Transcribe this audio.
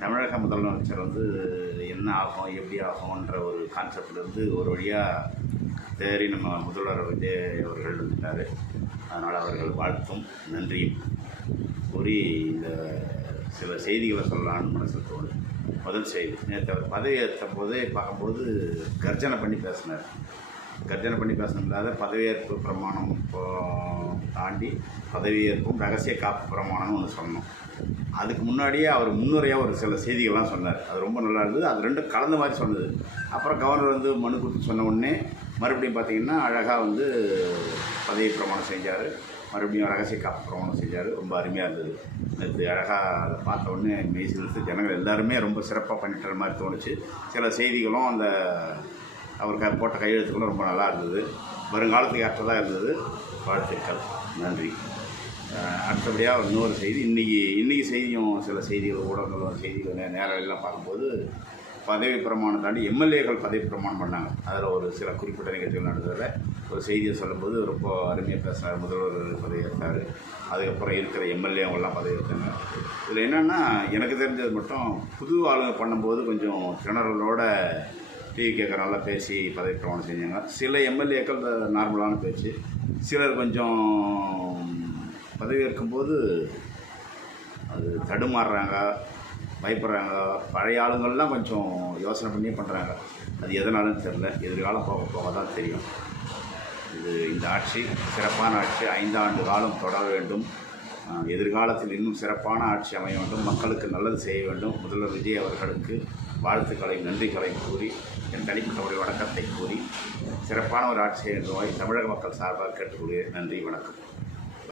தமிழக முதலமைச்சர் என்ன ஆகும் எப்படி ஆகும்ன்ற ஒரு கான்செப்ட்லேருந்து ஒரு வழியாக தேறி நம்ம முதல்வர் விஜய் அவர்கள் வந்துட்டார். அதனால் அவர்கள் வாழ்த்தும் நன்றியும் கூறி இந்த சில செய்திகளை சொல்லலான்னு மனசில் தோணுது. முதல் செய்தி, நேற்று அவர் பதவி ஏற்ற போதே பார்க்கும்போது கர்ஜனை பண்ணி பேசினார். கர்ஜனை பண்ணி பேசினதால பதவியேற்பு பிரமாணம் தாண்டி பதவியேற்பும் ரகசிய காப்பு பிரமாணம்னு ஒன்று சொன்னோம். அதுக்கு முன்னாடியே அவர் முன்னுரையாக ஒரு சில செய்திகள்லாம் சொன்னார். அது ரொம்ப நல்லா இருந்தது. அது ரெண்டும் கலந்த மாதிரி சொன்னது. அப்புறம் கவர்னர் மனு கொடுத்து சொன்ன உடனே மறுபடியும் பார்த்திங்கன்னா அழகாக பதவி பிரமாணம் செஞ்சார். மறுபடியும் ரகசிய காப்பு பிரமாணம் செஞ்சார். ரொம்ப அருமையாக இருந்தது. நேற்று அழகாக அதை பார்த்த உடனே மெய்சிலிருந்து ஜனங்கள் எல்லாருமே ரொம்ப சிறப்பாக பண்ணிட்டுற மாதிரி தோணுச்சு. சில செய்திகளும் அவர் போட்ட கையெழுத்துக்களும் ரொம்ப நல்லா இருந்தது. வருங்காலத்துக்கு ஏற்றதாக இருந்தது. வாழ்த்துக்கள், நன்றி. அடுத்தபடியாக இன்னொரு செய்தி, இன்றைக்கி செய்தியும் சில செய்திகள் ஊடகங்கள் செய்திகள் நேரடியெல்லாம் பார்க்கும்போது பதவி பிரமாணம் தாண்டி எம்எல்ஏக்கள் பதவி பிரமாணம் பண்ணாங்க. அதில் ஒரு சில குறிப்பிட்ட நிகழ்ச்சிகள் நடந்ததில் ஒரு செய்தியை சொல்லும்போது ரொம்ப அருமையாக பேசினார். முதல்வர் பதவி ஏற்றார். அதுக்கப்புறம் இருக்கிற எம்எல்ஏ அவங்களாம் பதவி ஏற்றாங்க. இதில் என்னென்னா, எனக்கு தெரிஞ்சது மட்டும் புது ஆளுங்க பண்ணும்போது கொஞ்சம் திணறலோட டிவி கேட்குற நல்லா பேசி பதவி பிரமாணம் செஞ்சாங்க. சில எம்எல்ஏக்கள் நார்மலான பேச்சு, சிலர் கொஞ்சம் பதவி ஏற்கும்போது அது தடுமாறுறாங்க, பயப்படுறாங்க. பழைய ஆளுங்கள்லாம் கொஞ்சம் யோசனை பண்ணி பண்ணுறாங்க. அது எதனாலும் தெரில. எதிர்காலம் போக போக தான் தெரியும். இந்த ஆட்சி சிறப்பான ஆட்சி 5 ஆண்டு காலம் தொடர வேண்டும். எதிர்காலத்தில் இன்னும் சிறப்பான ஆட்சி அமைய வேண்டும். மக்களுக்கு நல்லது செய்ய வேண்டும். முதல்வர் விஜய் அவர்களுக்கு வாழ்த்துக்களை நன்றிகளை கூறி, என் தனிப்பட்ட ஒரு வணக்கத்தை கூறி, சிறப்பான ஒரு ஆட்சியை நோய் தமிழக மக்கள் சார்பாக கேட்டுக்கொள்கிறேன். நன்றி, வணக்கம்.